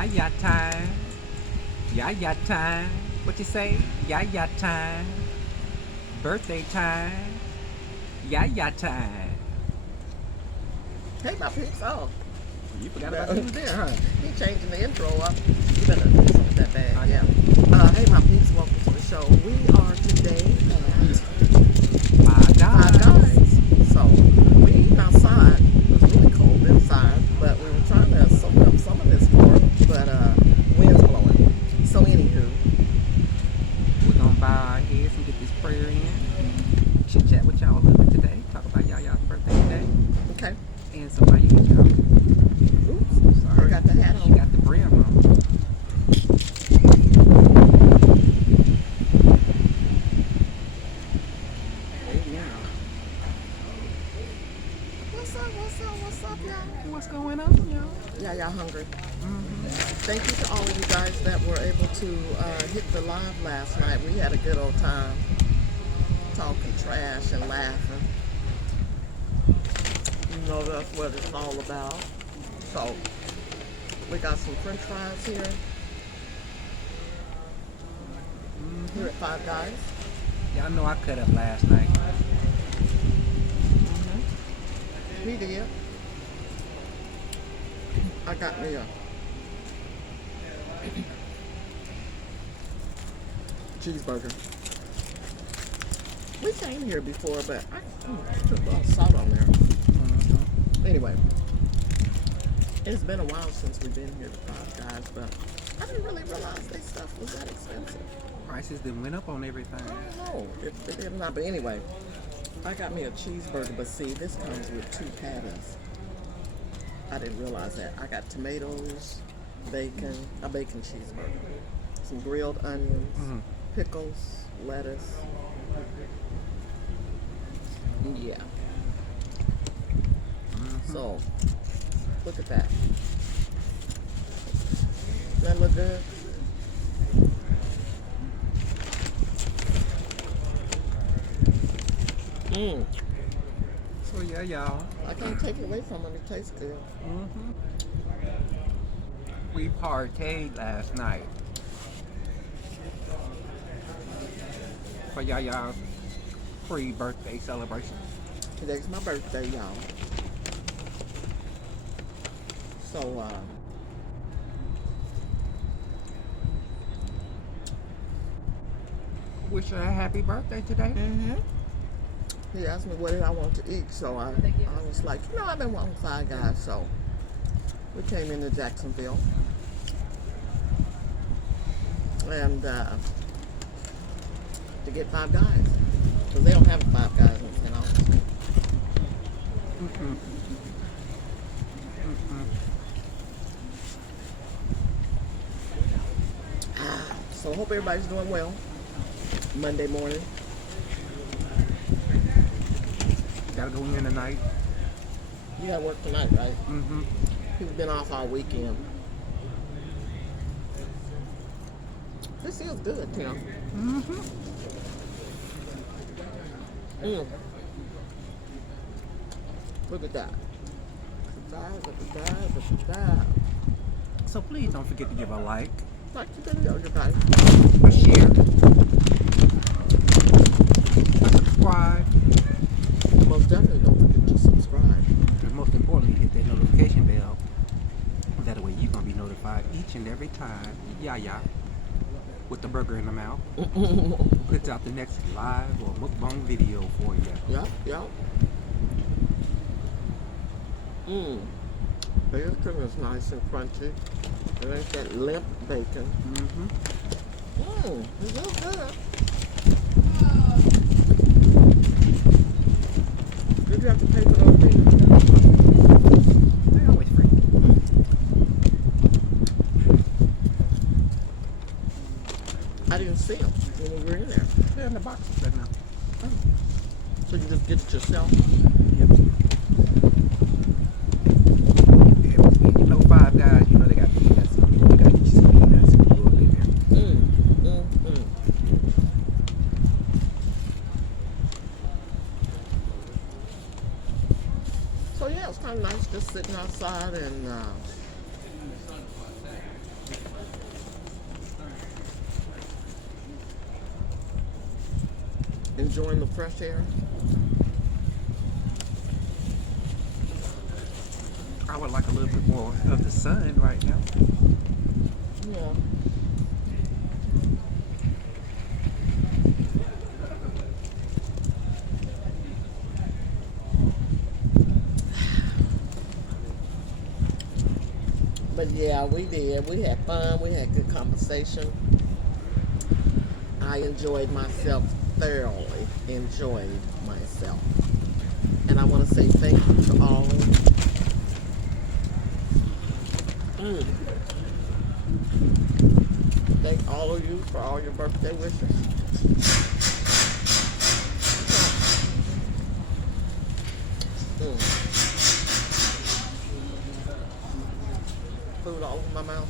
Yaya time. Yaya time. What you say? Yaya time. Birthday time. Yaya time. Hey, my peeps. Oh, You forgot about who's me? there, huh? He changing the intro up. You better do something with that bag. Oh, Yeah. yeah. Hey, my peeps. Welcome to the show. We are today at Five Five guys. Guys. So, we eating outside. It was really cold inside, but we were trying to soak up some of this more, but wind's blowing. So, anywho, We're gonna bow our heads and get this prayer in. Chit chat with y'all a little bit today. Talk about Yaya's birthday today. okay. And somebody hit you. Oops. Sorry. I got the hat She on. got the brim on. Amen. What's up, y'all? What's going on, y'all? Yeah, y'all hungry. Mm-hmm. Thank you to all of you guys that were able to hit the live last night. We had a good old time talking trash and laughing. You know that's what it's all about. So we got some French fries here. Here at Five Guys. Y'all know I cut up last night. We did. I got me a cheeseburger. We came here before, but I put a little salt on there. Mm-hmm. Anyway, it's been a while since we've been here to Five Guys, but I didn't really realize their stuff was that expensive. Prices then went up on everything. I don't know. It did not, but anyway, I got me a cheeseburger, but see, this comes with 2 patties. I didn't realize that. I got tomatoes, bacon, a bacon cheeseburger, some grilled onions, pickles, lettuce. Yeah. So, look at that. That look good? Mmm. So yeah, y'all. I can't take it away from them. It tastes good. Mm-hmm. We partyed last night for Yaya's pre-birthday celebration. Today's my birthday, y'all. So, Wish her a happy birthday today. he asked me what did I want to eat, so I was like, I've been wanting Five Guys, so we came into Jacksonville. And to get Five Guys. Because they don't have Five Guys in St. Augustine. Mm-mm. Mm-mm. So hope everybody's doing well. Monday morning. Gotta go in tonight. You gotta work tonight, right? Mm-hmm. People been off all weekend. This is good, Tim. Mm-hmm. Look at that. Look at that. So please don't forget to give a like, Like the video, you guys. a share, a subscribe, Most definitely don't forget to subscribe. and most importantly, hit that notification bell. That way you're gonna be notified each and every time Yaya, with the burger in the mouth, puts out the next live or mukbang video for you. Yep. The chicken is nice and crunchy. It ain't that limp bacon. Mm-hmm. It's real good. Did you have to pay for those things? They're always free. I didn't see them when we were in there. They're in the boxes right now. So you just get it yourself? Yep. You know, Five Guys, you know they got peanuts. You gotta get you some peanuts and go up in there. So yeah, it's kind of nice just sitting outside and Enjoying the fresh air. I would like a little bit more of the sun right now. Yeah. But yeah, we did. We had fun. We had good conversation. I enjoyed myself thoroughly. Enjoyed myself. And I want to say thank you to all. Thank all of you for all your birthday wishes. Mm. Food all over my mouth.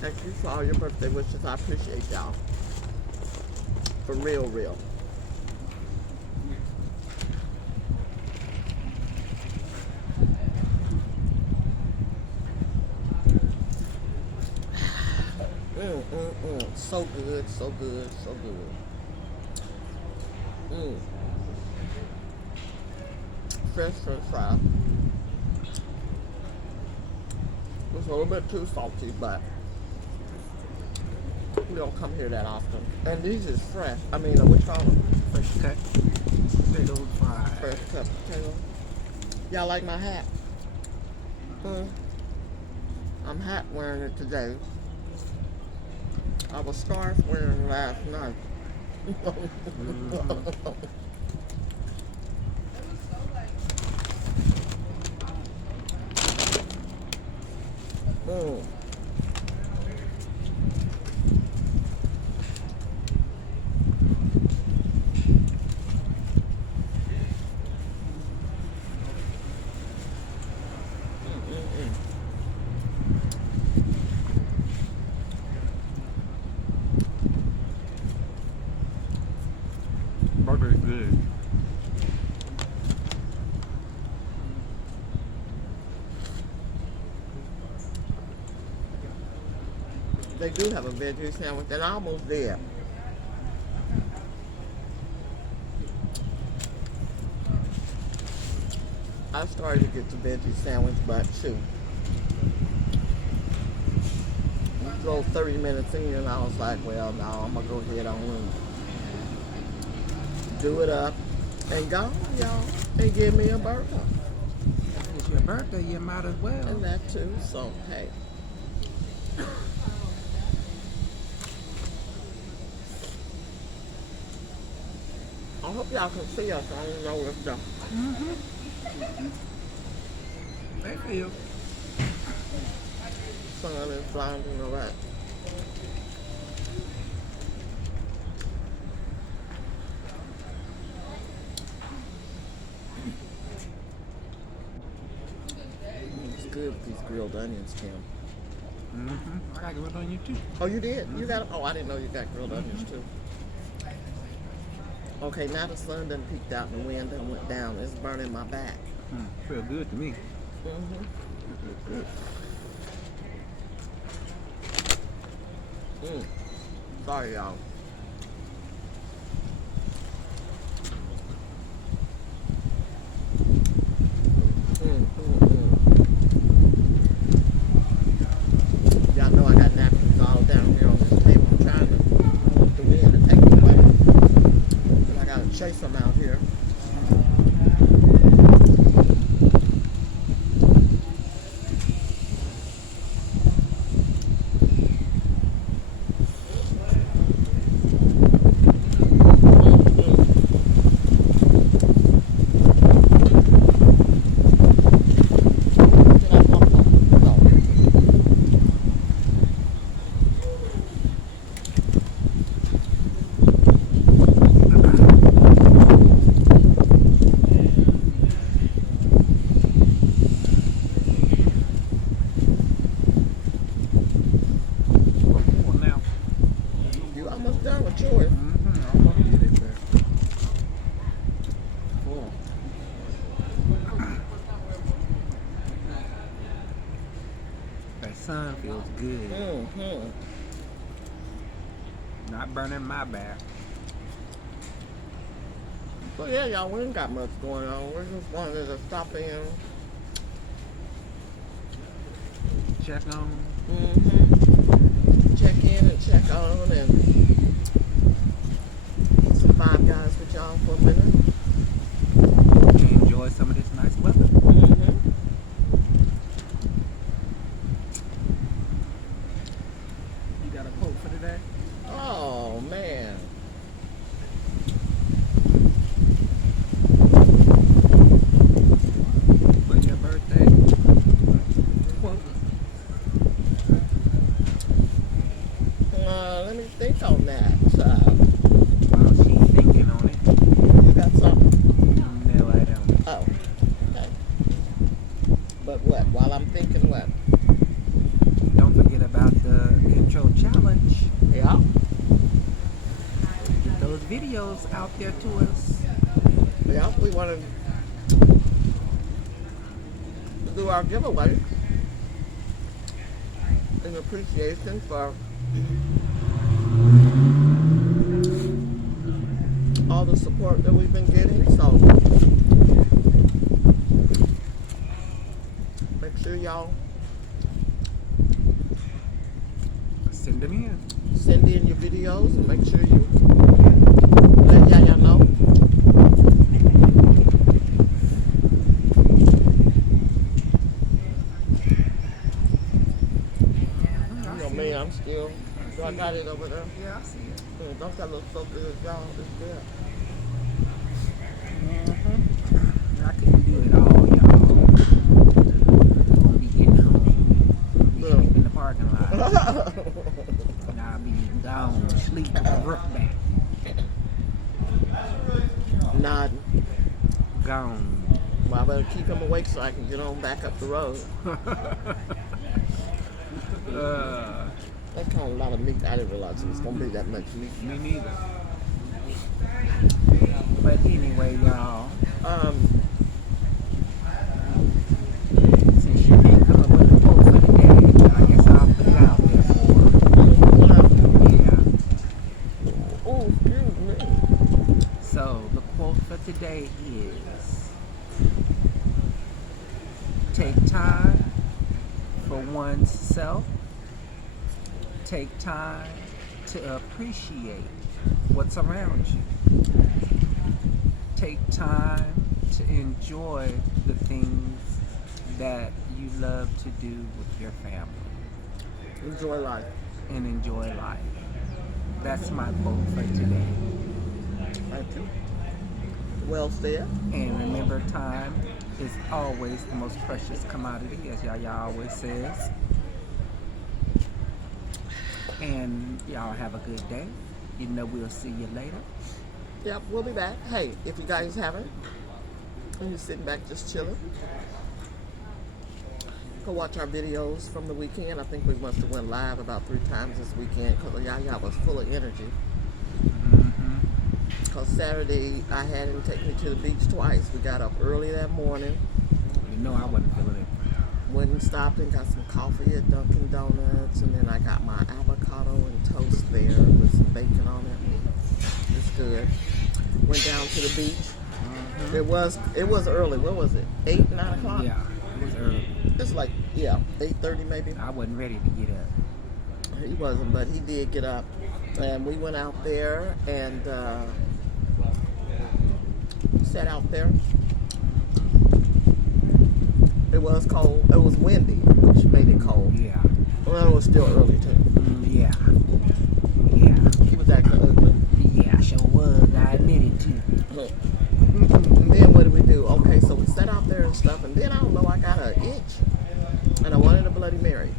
Thank you for all your birthday wishes. I appreciate y'all. For real, real. So good, so good, so good. Fresh fries. It's a little bit too salty, but we don't come here that often. And these is fresh. I mean, what you call them? Fresh cut potato fries. Fresh cut potato. Y'all like my hat? I'm hat wearing it today. I was scarf wearing last night. Burger is good. They do have a veggie sandwich, and I almost did. I started to get the veggie sandwich, but shoot. We drove 30 minutes in, and I was like, well, no, I'm going to go ahead on and do it up and go, y'all, and give me a burger. It's your birthday, you might as well. And that too, so hey. I hope y'all can see us. I don't know if the They feel. sun is blinding or what. It's good with these grilled onions, Tim. I got grilled onion too. Oh, you did? You got? Oh, I didn't know you got grilled onions too. Okay, now the sun done peeked out and the wind done went down. It's burning my back. Feel good to me. Sorry, y'all. Y'all know I got napkins all down here on this table. I'm trying to want the wind to take them away. But I gotta chase them out here. Done with yours. Almost get it there. Cool. That sun feels good. Not burning my back. So yeah, y'all, we ain't got much going on. We just wanted to stop in. Check on. Check in and check on and eat some Five Guys with y'all for a minute. Enjoy some of this nice weather. You got a quote for today? Oh man. For your birthday? Quote. Let me think on that. While she's thinking on it. You got something? No, I don't. Oh, okay. But what? While I'm thinking what? Don't forget about the intro challenge. Yeah. Get those videos out there to us. Yeah, we want to do our giveaway in appreciation for all the support that we've been getting. So make sure y'all Send them in. send in your videos and make sure you let Yaya know. You know me, I'm still. Do I got it over there? Yeah, I see it. Don't that look so good, y'all? It's good. I couldn't do it all, y'all. I'm gonna be getting home. Be sleeping in the parking lot. And I'll be gone, sleep with the rook back. Nodding. Gone. Well, I better keep him awake so I can get on back up the road. That kind of a lot of meat. I didn't realize it was going to be that much meat. Me neither. But anyway, y'all, since you can't come up with a quote for today, I guess I'll put it out there for her. Yeah. Oh, excuse me. So the quote for today is, take time for oneself. Take time to appreciate what's around you. Take time to enjoy the things that you love to do with your family. Enjoy life. And enjoy life. That's my quote for today. Thank you. Well said. And remember, time is always the most precious commodity, as Yaya always says. And y'all have a good day. You know we'll see you later. Yep, we'll be back. Hey, if you guys haven't, and you're sitting back just chilling, go watch our videos from the weekend. I think we must have went live about 3 times this weekend because Yaya was full of energy. Because Saturday, I had him take me to the beach twice. We got up early that morning. You know I wasn't feeling it. Went and stopped and got some coffee at Dunkin' Donuts, and then I got my avocado and toast there with some bacon on it. It's good. Went down to the beach. It was early. What was it? 8, 9 o'clock? Yeah, it was early. It's like 8:30 maybe. I wasn't ready to get up. He wasn't, but he did get up, and we went out there and sat out there. It was cold. It was windy, which made it cold. Yeah. Well, it was still early too. Yeah. Yeah. He was acting ugly. Yeah, I sure was. I admit it too. And then what did we do? Okay, so we sat out there and stuff, and then I don't know, I got an itch, and I wanted a Bloody Mary.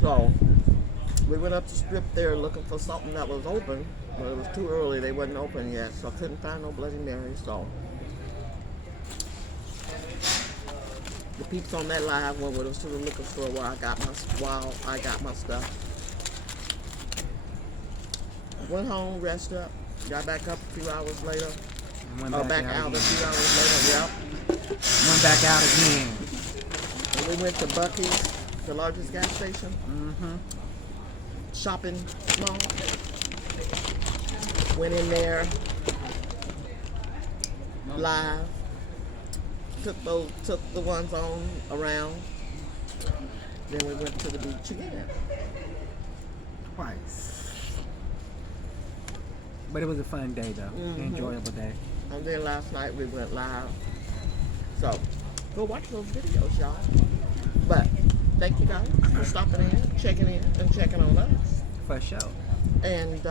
So we went up the strip there looking for something that was open, but it was too early. They wasn't open yet, so I couldn't find no Bloody Mary. So the peeps on that live went with us to the liquor store while I got my stuff. Went home, rested up, got back up a few hours later. Back out a few hours later, yep. Went back out again. And we went to Buc-ee's, the largest gas station. shopping mall. Went in there live. Took the ones on around. Then we went to the beach again. Twice. But it was a fun day though. Enjoyable day. And then last night we went live. So go watch those videos, y'all. But thank you guys for stopping in, checking on us. For sure. And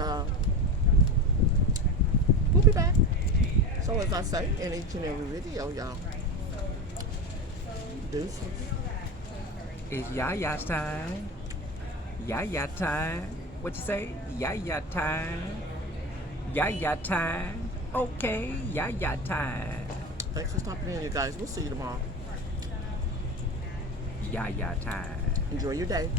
we'll be back. So as I say in each and every video, y'all, deuces. It's Yaya's time. Yaya time. What you say? Yaya time. Yaya time. Okay, Yaya time. Thanks for stopping in, you guys. We'll see you tomorrow. Yaya time. Enjoy your day.